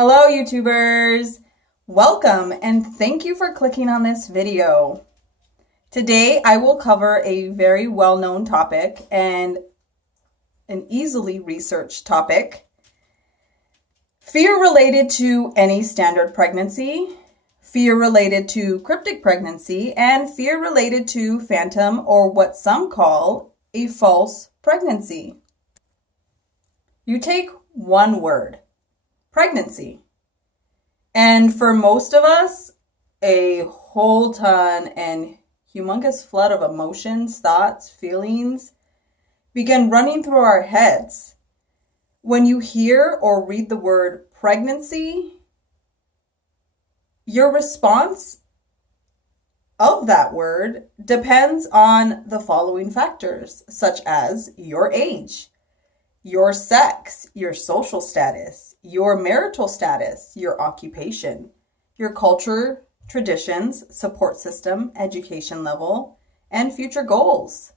Hello, YouTubers! Welcome and thank you for clicking on this video. Today, I will cover a very well-known topic and an easily researched topic. Fear related to any standard pregnancy, fear related to cryptic pregnancy, and fear related to phantom or what some call a false pregnancy. You take one word, pregnancy. And for most of us, a whole ton and humongous flood of emotions, thoughts, feelings begin running through our heads. When you hear or read the word pregnancy, your response of that word depends on the following factors, such as your age, your sex, your social status, your marital status, your occupation, your culture, traditions, support system, education level, and future goals.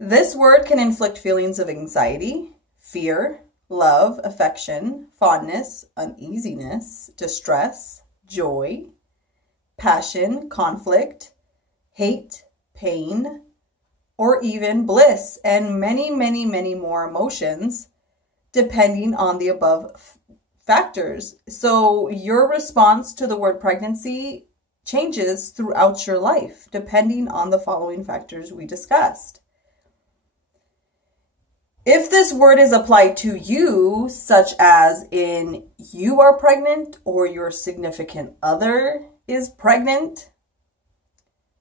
This word can inflict feelings of anxiety, fear, love, affection, fondness, uneasiness, distress, joy, passion, conflict, hate, pain, or even bliss, and many, many, many more emotions, depending on the above factors. So your response to the word pregnancy changes throughout your life, depending on the following factors we discussed. If this word is applied to you, such as in you are pregnant or your significant other is pregnant,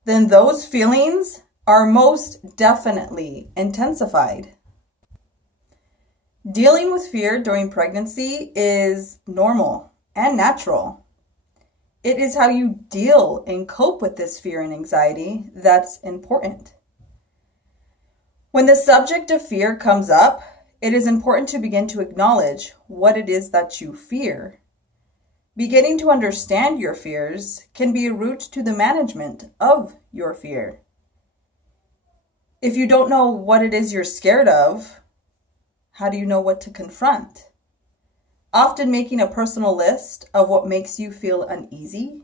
then those feelings are most definitely intensified. Dealing with fear during pregnancy is normal and natural. It is how you deal and cope with this fear and anxiety that's important. When the subject of fear comes up, it is important to begin to acknowledge what it is that you fear. Beginning to understand your fears can be a route to the management of your fear. If you don't know what it is you're scared of, how do you know what to confront? Often making a personal list of what makes you feel uneasy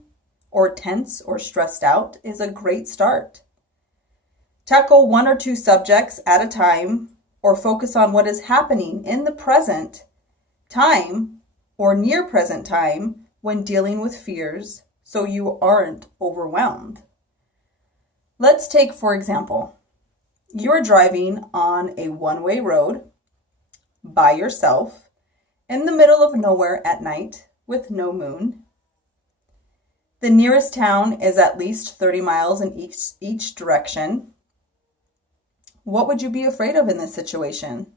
or tense or stressed out is a great start. Tackle one or two subjects at a time or focus on what is happening in the present time or near present time when dealing with fears so you aren't overwhelmed. Let's take, for example, you're driving on a one-way road by yourself in the middle of nowhere at night with no moon. The nearest town is at least 30 miles in each direction. What would you be afraid of in this situation?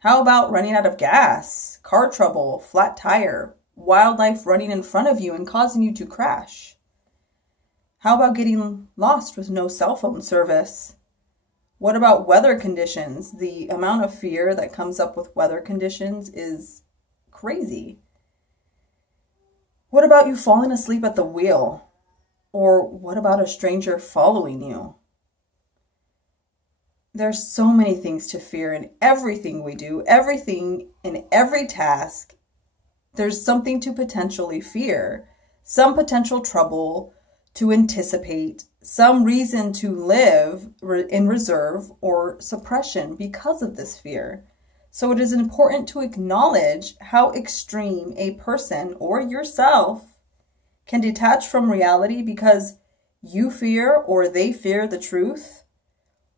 How about running out of gas, car trouble, flat tire, wildlife running in front of you and causing you to crash? How about getting lost with no cell phone service? What about weather conditions? The amount of fear that comes up with weather conditions is crazy. What about you falling asleep at the wheel? Or what about a stranger following you? There's so many things to fear in everything we do, everything in every task. There's something to potentially fear, some potential trouble to anticipate, some reason to live in reserve or suppression because of this fear. So it is important to acknowledge how extreme a person or yourself can detach from reality because you fear or they fear the truth,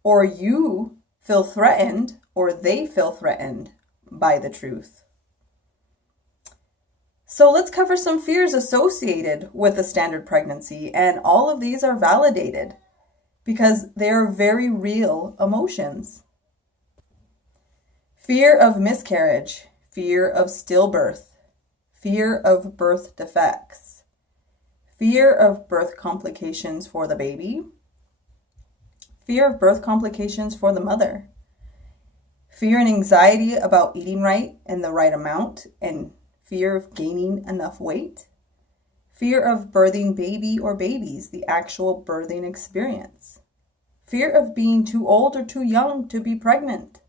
or you feel threatened or they feel threatened by the truth. So let's cover some fears associated with a standard pregnancy, and all of these are validated because they are very real emotions. Fear of miscarriage, fear of stillbirth, fear of birth defects, fear of birth complications for the baby, fear of birth complications for the mother, fear and anxiety about eating right and the right amount, and fear of gaining enough weight, fear of birthing baby or babies, the actual birthing experience, fear of being too old or too young to be pregnant,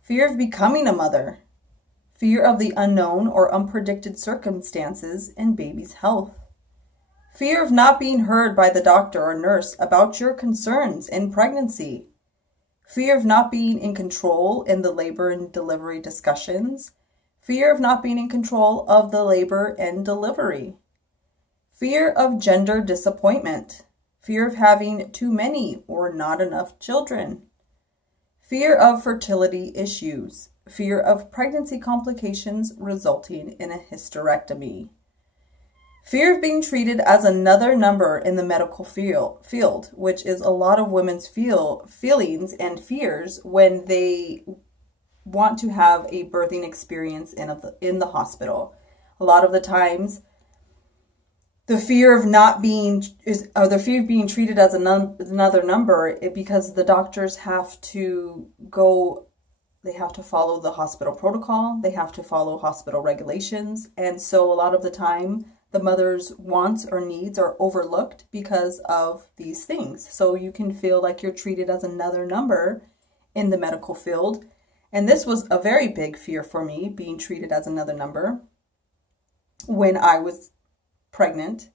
fear of becoming a mother, fear of the unknown or unpredicted circumstances in baby's health, fear of not being heard by the doctor or nurse about your concerns in pregnancy, fear of not being in control in the labor and delivery discussions, fear of not being in control of the labor and delivery, fear of gender disappointment, fear of having too many or not enough children, fear of fertility issues, fear of pregnancy complications resulting in a hysterectomy, fear of being treated as another number in the medical field, which is a lot of women's feelings and fears when they want to have a birthing experience in the hospital. A lot of the times, the fear of being treated as another number, because the doctors have to follow the hospital protocol, they have to follow hospital regulations, and so a lot of the time, the mother's wants or needs are overlooked because of these things. So you can feel like you're treated as another number in the medical field. And this was a very big fear for me, being treated as another number when I was pregnant.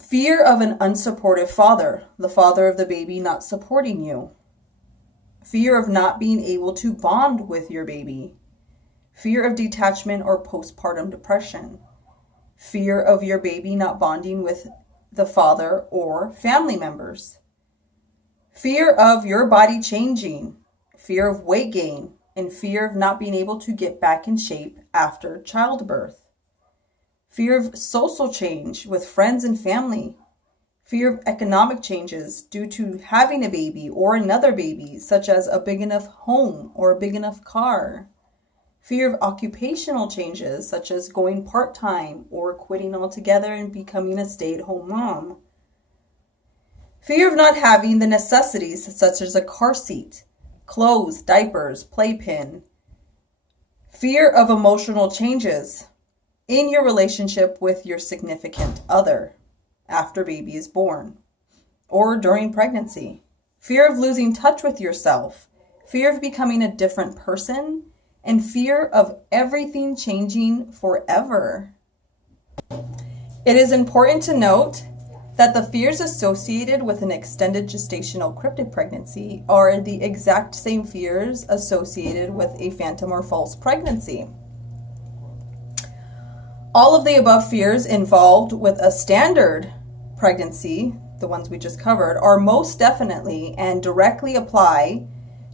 Fear of an unsupportive father, the father of the baby not supporting you. Fear of not being able to bond with your baby. Fear of detachment or postpartum depression. Fear of your baby not bonding with the father or family members. Fear of your body changing. Fear of weight gain, and fear of not being able to get back in shape after childbirth. Fear of social change with friends and family. Fear of economic changes due to having a baby or another baby, such as a big enough home or a big enough car. Fear of occupational changes, such as going part-time or quitting altogether and becoming a stay-at-home mom. Fear of not having the necessities, such as a car seat, clothes, diapers, playpen. Fear of emotional changes in your relationship with your significant other after baby is born or during pregnancy. Fear of losing touch with yourself. Fear of becoming a different person. And fear of everything changing forever. It is important to note that the fears associated with an extended gestational cryptic pregnancy are the exact same fears associated with a phantom or false pregnancy. All of the above fears involved with a standard pregnancy, the ones we just covered, are most definitely and directly apply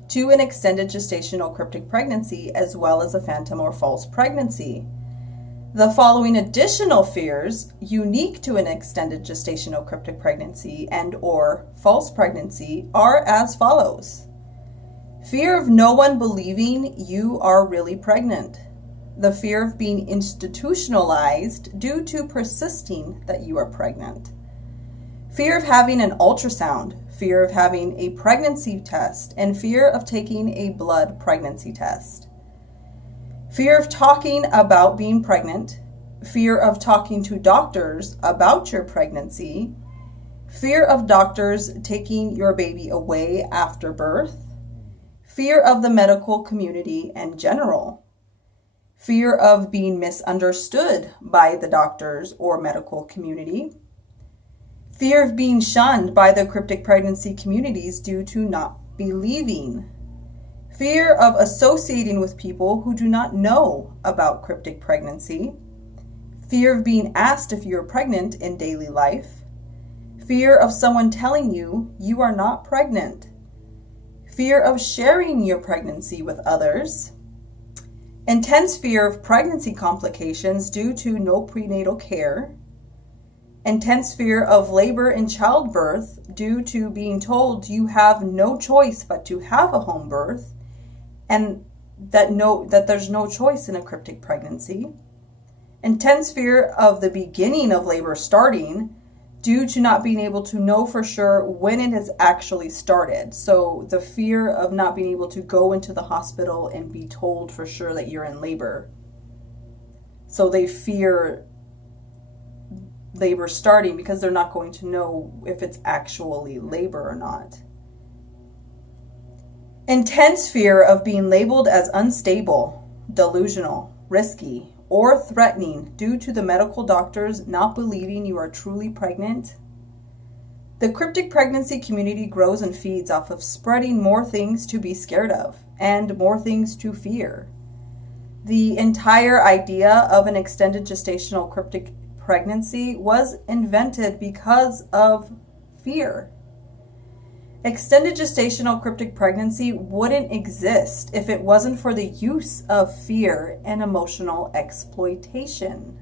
to an extended gestational cryptic pregnancy as well as a phantom or false pregnancy. The following additional fears unique to an extended gestational cryptic pregnancy and or false pregnancy are as follows. Fear of no one believing you are really pregnant. The fear of being institutionalized due to persisting that you are pregnant. Fear of having an ultrasound, fear of having a pregnancy test, and fear of taking a blood pregnancy test. Fear of talking about being pregnant, fear of talking to doctors about your pregnancy, fear of doctors taking your baby away after birth, fear of the medical community in general, fear of being misunderstood by the doctors or medical community, fear of being shunned by the cryptic pregnancy communities due to not believing, fear of associating with people who do not know about cryptic pregnancy, fear of being asked if you're pregnant in daily life, fear of someone telling you you are not pregnant, fear of sharing your pregnancy with others, intense fear of pregnancy complications due to no prenatal care, intense fear of labor and childbirth due to being told you have no choice but to have a home birth, and that there's no choice in a cryptic pregnancy. Intense fear of the beginning of labor starting due to not being able to know for sure when it has actually started. So the fear of not being able to go into the hospital and be told for sure that you're in labor. So they fear labor starting because they're not going to know if it's actually labor or not. Intense fear of being labeled as unstable, delusional, risky, or threatening due to the medical doctors not believing you are truly pregnant. The cryptic pregnancy community grows and feeds off of spreading more things to be scared of and more things to fear. The entire idea of an extended gestational cryptic pregnancy was invented because of fear. Extended gestational cryptic pregnancy wouldn't exist if it wasn't for the use of fear and emotional exploitation.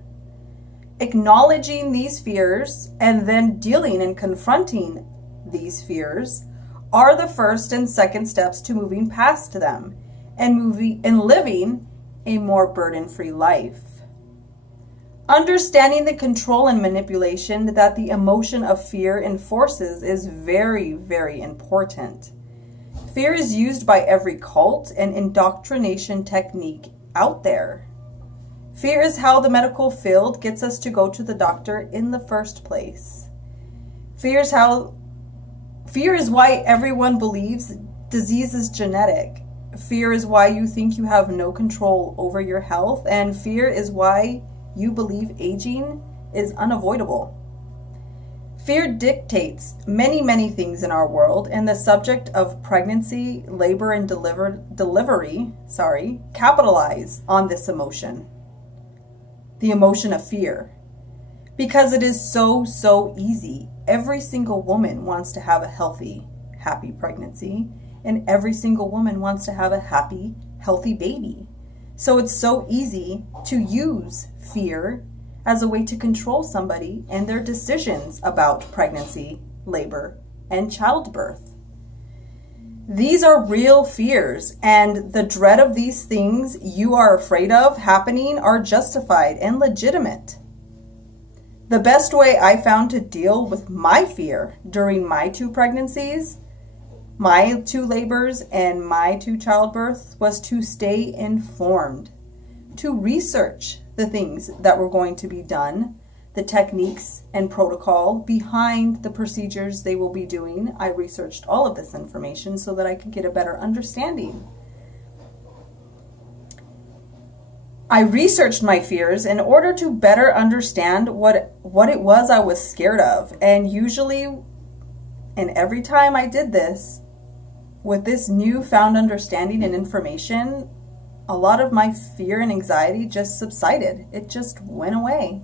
Acknowledging these fears and then dealing and confronting these fears are the first and second steps to moving past them and living a more burden-free life. Understanding the control and manipulation that the emotion of fear enforces is very, very important. Fear is used by every cult and indoctrination technique out there. Fear is how the medical field gets us to go to the doctor in the first place. Fear is why everyone believes disease is genetic. Fear is why you think you have no control over your health, and fear is why you believe aging is unavoidable. Fear dictates many, many things in our world, and the subject of pregnancy, labor, and delivery capitalize on this emotion. The emotion of fear. Because it is so easy. Every single woman wants to have a healthy, happy pregnancy, and every single woman wants to have a happy, healthy baby. So it's so easy to use fear as a way to control somebody and their decisions about pregnancy, labor, and childbirth. These are real fears, and the dread of these things you are afraid of happening are justified and legitimate. The best way I found to deal with my fear during my 2 pregnancies, my 2 labors, and my 2 childbirths was to stay informed, to research the things that were going to be done, the techniques and protocol behind the procedures they will be doing. I researched all of this information so that I could get a better understanding. I researched my fears in order to better understand what it was I was scared of. And usually, and every time I did this, with this newfound understanding and information, a lot of my fear and anxiety just subsided. It just went away.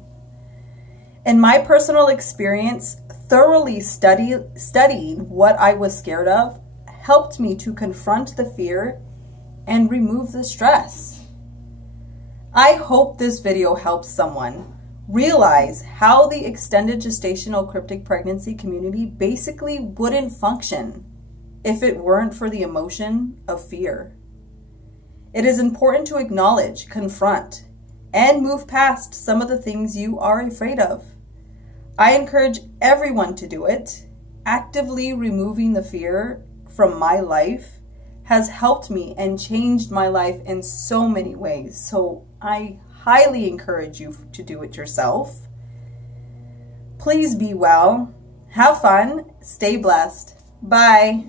In my personal experience, thoroughly studying what I was scared of helped me to confront the fear and remove the stress. I hope this video helps someone realize how the extended gestational cryptic pregnancy community basically wouldn't function if it weren't for the emotion of fear. It is important to acknowledge, confront, and move past some of the things you are afraid of. I encourage everyone to do it. Actively removing the fear from my life has helped me and changed my life in so many ways. So I highly encourage you to do it yourself. Please be well, have fun, stay blessed. Bye.